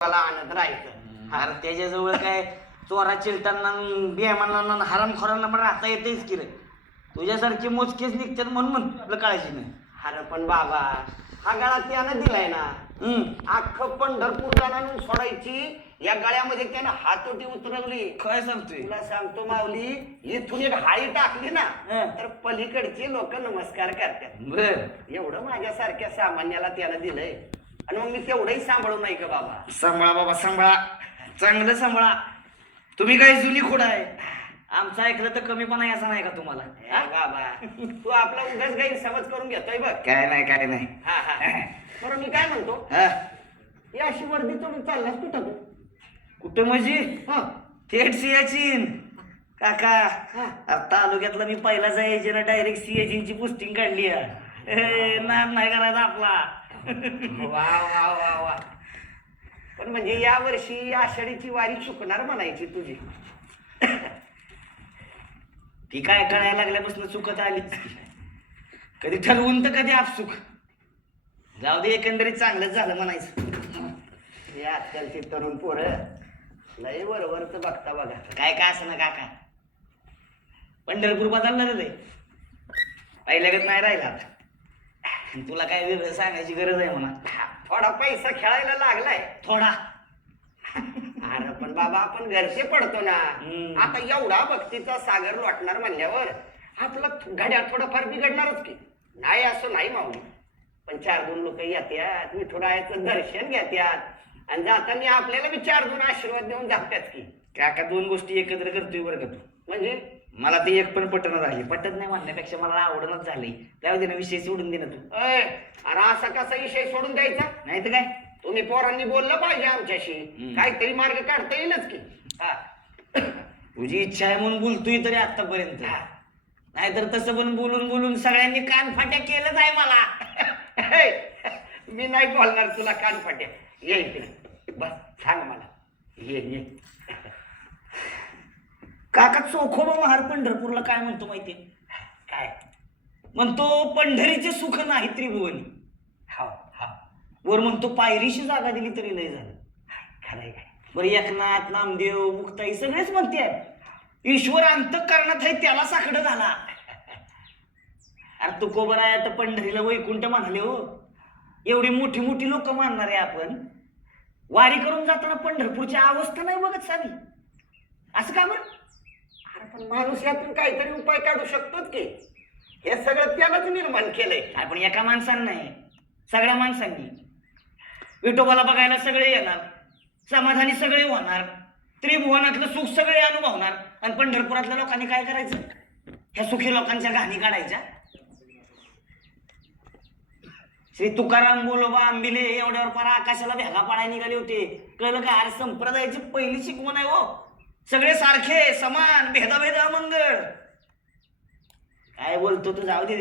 मला आणत राहायचं. अरे त्याच्याजवळ काय चोरा चिलटांना बेमानांना हरामखोरांना पण राहता येतेच की रे. तुझ्यासारखी मोजकेच निघतात म्हणून आपलं काळजी नाही. अरे पण बाबा हा गळा त्यानं दिलाय ना. अख्खं पंढरपूर जाणून सोडायची या गळ्यामध्ये त्यानं हातोटी उतरवली. काय सांगतोय? तुला सांगतो माऊली, इथून एक हाळी टाकली ना तर पलीकडचे लोक नमस्कार करतात. बर, एवढं माझ्यासारख्या सामान्याला त्यानं दिलंय आणि मग मी तेवढंही सांभाळू नाही का बाबा. सांभाळा बाबा सांभाळा, चांगलं सांभाळा. तुम्ही काय जुनी खोड आहे. आमचं ऐकलं तर कमीपणा याचा नाही का तुम्हाला? बाबा तू आपला उगाच गैरसमज करून घेतोय बघ. काय नाही काय नाही. हा हा बरं मी काय म्हणतो, हा, ही अशी वर्दी चढून चाललास कुठं तू? कुठं म्हणजे? हा थेट सियाचीन काका. हा. तालुक्यातला मी पहिला जायचे ना, डायरेक्ट सियाचीनची पोस्टिंग काढली आहे. नाद नाही करायचा आपला. वा वा वा वा. पण म्हणजे या वर्षी आषाढीची वारी चुकणार म्हणायची तुझी. ती काय कळायला लागल्यापासून चुकत आली. कधी ठरवून तर कधी आपसुक. जाऊ दे, एकंदरीत चांगलंच झालं म्हणायचं. हे आजकालची तरुण पोरं लय बरोबरच बघता बघा. काय काय असं ना काका, पंढरपूर बदलणार लय, पहिल्यागत नाही राहिला आता. तुला काय वेगळं सांगायची गरज आहे म्हणा. थोडा पैसा खेळायला लागलाय थोडा. अरे पण बाबा आपण घरचे पडतो ना. आता एवढा भक्तीचा सागर लोटणार म्हणल्यावर आपलं घड्याळ थोडंफार बिघडणारच की. नाही असं नाही माऊली, पण 4-2 लोक येत्यात, विठुरायाचं दर्शन घेत्यात आणि जाताना आपल्याला बी 4-2 आशीर्वाद देऊन जात्यात की. काका 2 गोष्टी एकत्र करतोय बरं का तू. म्हणजे मला ते एक पण पटणं झाली. पटत नाही म्हणण्यापेक्षा मला आवडणच झाली. त्यावेळी विषय सोडून दे ना तू. अरे असा कसा विषय सोडून द्यायचा? नाही तर काय, तुम्ही पोरांनी बोललं पाहिजे आमच्याशी. काहीतरी मार्ग काढता येईलच की. तुझी इच्छा आहे म्हणून बोलतोय तरी आतापर्यंत. नाहीतर तसं पण बोलून बोलून सगळ्यांनी कान फाट्या केलंच आहे मला. मी नाही बोलणार तुला कानफाट्या. ये इकडे बस, सांग मला. ये ये. काका चोखोबा महार पंढरपूरला काय म्हणतो माहितीये? काय म्हणतो पंढरीचे सुख नाही त्रिभुवनी. हा हा वर म्हणतो पायरीशी जागा दिली तरी लय झालं. खरंय काय? बरं, एकनाथ, नामदेव, मुक्ताई सगळेच म्हणते ईश्वर अंतःकरणात आहे त्याला साकडं झाला. अरे तुकोबरा आहे तर पंढरीला वैकुंठ म्हणाले हो. एवढी मोठी मोठी लोक मानणार आहे आपण. वारी करून जाताना पंढरपूरची अवस्था नाही बघत साधी. असं का बरं? अरे पण माणूस यातून काहीतरी उपाय काढू शकतोच की. हे सगळं त्यालाच निर्माण केलंय. अरे पण एका माणसानं नाही, सगळ्या माणसांनी. विठोबाला बघायला सगळे येणार, समाधानी सगळे होणार, त्रिभुवनातलं सुख सगळे अनुभवणार. आणि पंढरपुरातल्या लोकांनी काय करायचं? ह्या सुखी लोकांच्या घाणी काढायच्या. श्री तुकाराम गोलोबा आंबिले एवढ्यावर पारा आकाशाला भेगा पाडायला निघाले होते. कळलं का? अरे संप्रदायाची पहिली शिकवण आहे हो. सगळे सारखे समान, भेदाभेदा मंगळ. काय बोलतो तू? जाऊ दे.